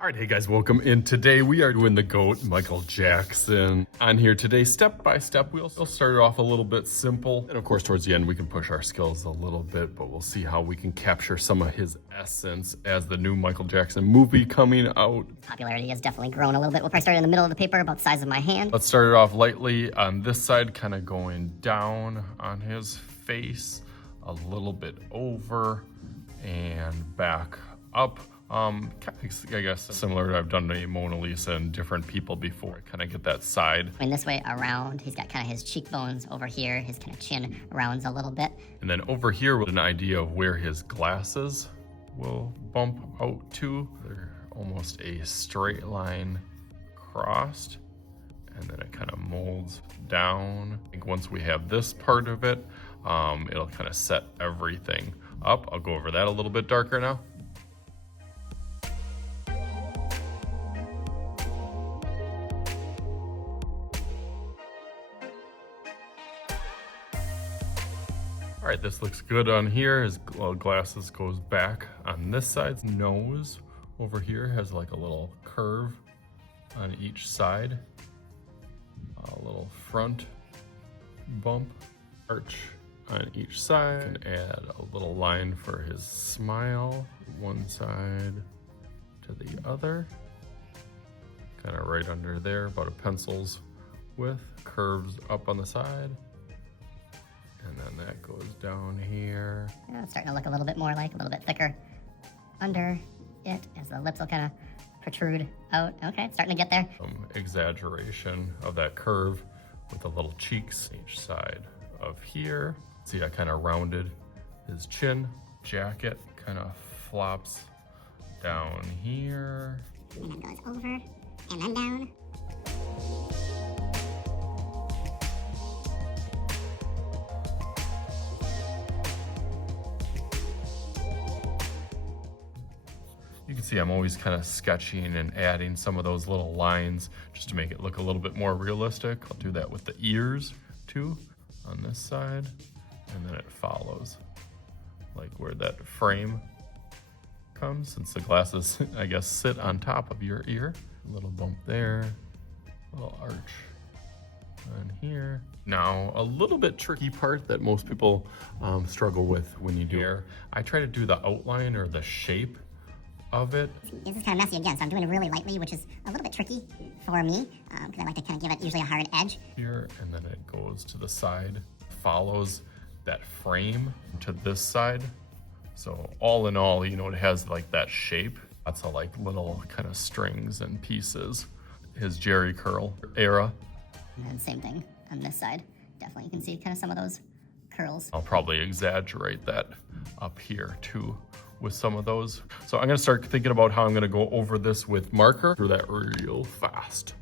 All right, hey guys, welcome in. Today we are doing the GOAT, Michael Jackson. On here today, step by step, we'll start it off a little bit simple. And of course, towards the end, we can push our skills a little bit, but we'll see how we can capture some of his essence as the new Michael Jackson movie coming out. Popularity has definitely grown a little bit. We'll probably start in the middle of the paper, about the size of my hand. Let's start it off lightly on this side, kind of going down on his face, a little bit over and back up. I guess similar to I've done a Mona Lisa and different people before. Kind of get that side. And this way around, he's got kind of his cheekbones over here, his kind of chin rounds a little bit. And then over here with an idea of where his glasses will bump out to. They're almost a straight line crossed. And then it kind of molds down. I think once we have this part of it, it'll kind of set everything up. I'll go over that a little bit darker now. All right, this looks good on here. His glasses goes back on this side. Nose over here has like a little curve on each side. A little front bump, arch on each side. You can add a little line for his smile, one side to the other. Kind of right under there, about a pencil's width. Curves up on the side. And then that goes down here. Yeah, it's starting to look a little bit more like a little bit thicker under it as the lips will kind of protrude out. Okay, it's starting to get there. Some exaggeration of that curve with the little cheeks each side of here. See, I kind of rounded his chin. Jacket kind of flops down here. And then goes over and then down. You can see I'm always kind of sketching and adding some of those little lines just to make it look a little bit more realistic. I'll do that with the ears too on this side, and then it follows like where that frame comes, since the glasses, I guess, sit on top of your ear. A little bump there, a little arch on here. Now, a little bit tricky part that most people struggle with when you do hair. I try to do the outline or the shape of it. This is kind of messy again, so I'm doing it really lightly, which is a little bit tricky for me because I like to kind of give it usually a hard edge. Here, and then it goes to the side, follows that frame to this side. So all in all, you know, it has like that shape. Lots of like little kind of strings and pieces. His Jerry curl era. And then same thing on this side. Definitely you can see kind of some of those curls. I'll probably exaggerate that up here too with some of those. So I'm gonna start thinking about how I'm gonna go over this with marker. Do that real fast.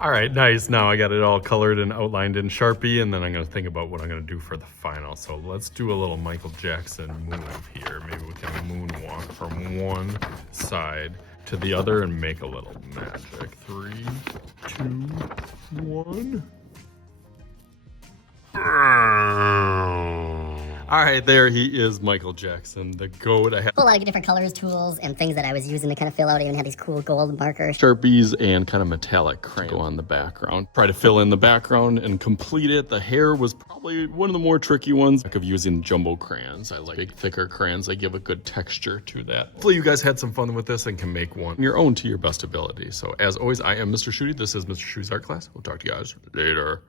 All right, nice. Now I got it all colored and outlined in Sharpie, and then I'm gonna think about what I'm gonna do for the final. So let's do a little Michael Jackson move here. Maybe we can moonwalk from one side to the other and make a little magic. 3, 2, 1. All right, there he is, Michael Jackson, the GOAT. I have A whole lot of different colors, tools, and things that I was using to kind of fill out. I even had these cool gold markers. Sharpies and kind of metallic crayon go on the background. Try to fill in the background and complete it. The hair was probably one of the more tricky ones. Of using jumbo crayons. I like big, thicker crayons. They give a good texture to that. Hopefully you guys had some fun with this and can make one your own to your best ability. So as always, I am Mr. Shooty. This is Mr. Shooty's Art Class. We'll talk to you guys later.